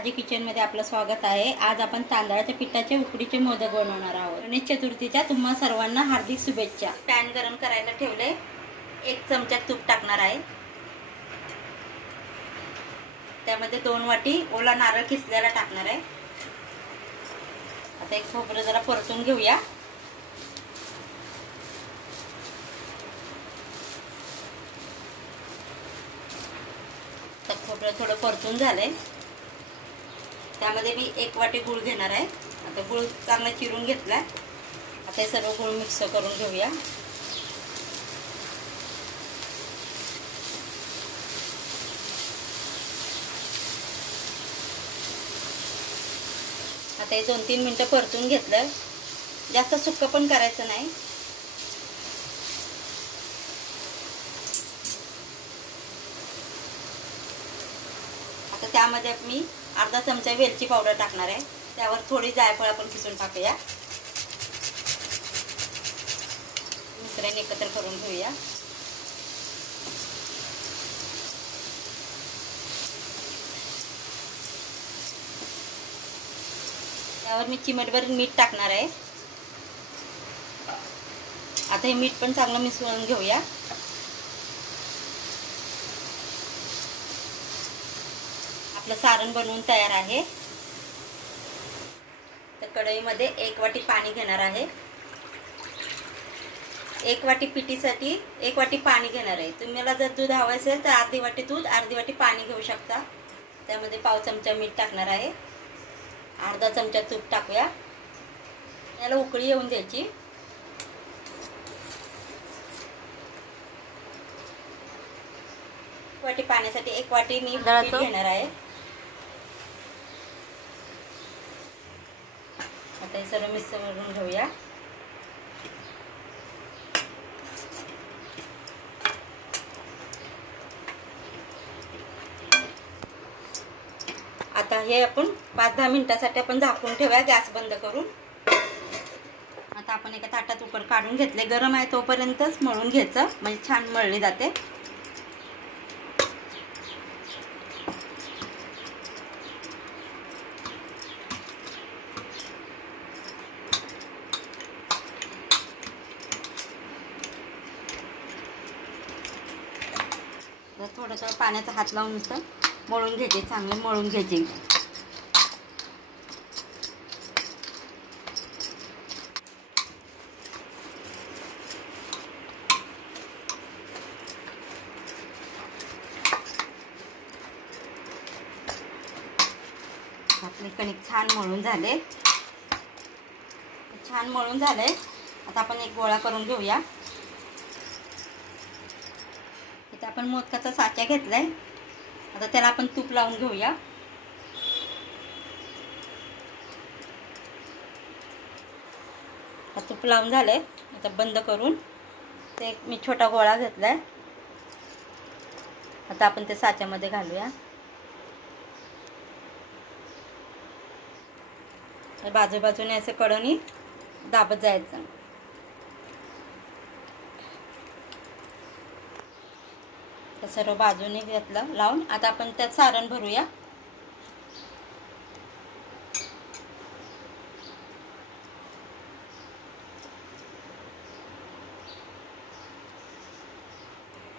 साजी किचनमध्ये आपलं स्वागत आहे। आज आपण तांदळाच्या पिठाचे उकडीचे मोदक बनवणार आहोत। गणेश चतुर्थीच्या तुम्हा सर्वांना हार्दिक शुभेच्छा। पॅन गरम करायला ठेवले, 1 चमचा तूप टाकणार आहे। त्यामध्ये 2 वाटी ओला नारळ किसलेला टाकणार आहे। आता एक खोबरं जरा परतून घेऊया। खोबरं थोडं परतून झालंय, त्यामध्ये मी 1 वाटी गूळ घेणार आहे। आता गूळ चांगला चिरून घेतला। आता हे सर्व गूळ मिक्स करून घेऊया। आता हे 2-3 मिनिटं परतून घेतलं। जास्त सुक्क पण करायचं नाही। आता त्यामध्ये मी अर्धा चमचा वेलची पावडर टाकणार आहे। त्यावर थोडी जायफळ आपण किसून टाकूया। मिश्रण एकत्र करून घेऊया। त्यावर मी चिमटभर मीठ टाकणार आहे। आता हे मीठ पण चांगलं मिसळून घेऊया। आपलं सारण बनवून तयार आहे। तर कढईमध्ये 1 वाटी पाणी घेणार आहे। 1 वाटी पिठीसाठी 1 वाटी पाणी घेणार आहे। तुम्हाला जर दूध हवं असेल तर अर्धी वाटी दूध, अर्धी वाटी पाणी घेऊ शकता। त्यामध्ये पाव चमचा मीठ टाकणार आहे। अर्धा चमचा तूप टाकूया। याला उकळी येऊन द्यायची। 1 वाटी पाण्यासाठी 1 वाटी मी पीठ घेणार आहे। आता हे सर्व मिक्स करून घेऊया। आता हे आपण 5-10 मिनिटांसाठी आपण झाकून ठेवूया, गॅस बंद करून। आता आपण एका ताटात उकड काढून घेतले। गरम आहे तोपर्यंतच मळून घ्यायचं, म्हणजे छान मळली जाते। थोडंसं पाण्याचा हात लावून नुसतं मळून घ्यायचे, चांगले मळून घ्यायचे। आपले कणिक छान मळून झाले, छान मळून झाले। आता आपण एक गोळा करून घेऊया। इथे आपण मोदकाचा साचा घेतलाय। आता त्याला आपण तूप लावून घेऊया। तूप लावून झाले, आता बंद करून ते मी छोटा गोळा घेतलाय। आता आपण ते साच्यामध्ये घालूया। बाजूबाजूने असं कडेने दाबत जायचं। सर्व बाजूने घेतलं लावून। आता आपण त्यात सारण भरूया।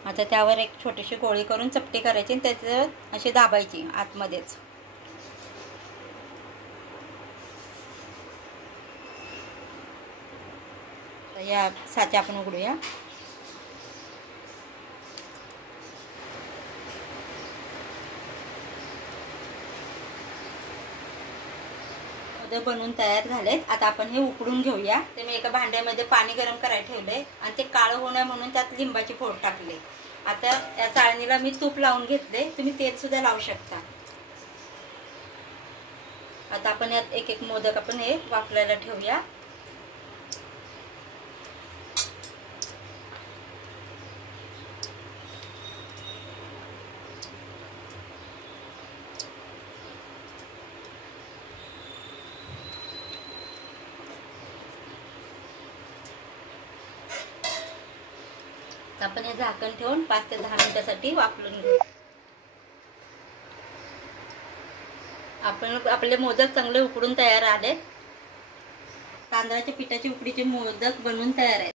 आता त्यावर एक छोटीशी गोळी करून चपटी करायची आणि त्याच्यात अशी दाबायची आतमध्येच। या साचा आपण उघडूया। बनवून तयार झालेत। आता आपण हे उकडून घेऊया। ते मी एका भांड्यामध्ये पाणी गरम करायला ठेवले आणि ते काळं होऊ नये म्हणून त्यात लिंबाची फोड टाकली। आता या चाळणीला मी तूप लावून घेतले, तुम्ही तेल सुद्धा लावू शकता। आता आपण यात एक मोदक आपण हे वाफलायला ठेवूया। आपण हे झाकण ठेवून 5 ते 10 मिनिटांसाठी वाफलून घेऊ। आपले मोदक चांगले उकडून तयार आले. तांदळाच्या पिठाची उकडीचे मोदक बनवून तयार आहेत.